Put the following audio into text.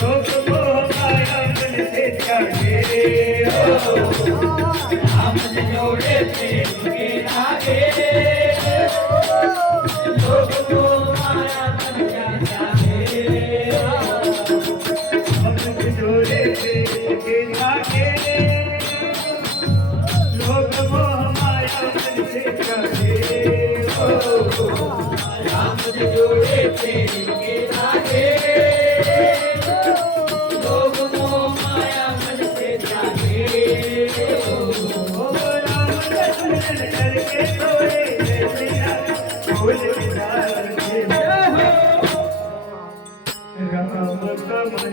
लोग मोह माया मन से त्यागे राम जोड़े प्रेम के धागे लोग को माया बन जाए हम जोड़े प्रेम के धागे लोग मोह माया मन से त्यागे राम जोड़े प्रेम के धागे लोग मोह माया मन से त्यागे राम दर्शन करके सोए जैसे फूल विचार के राम कमल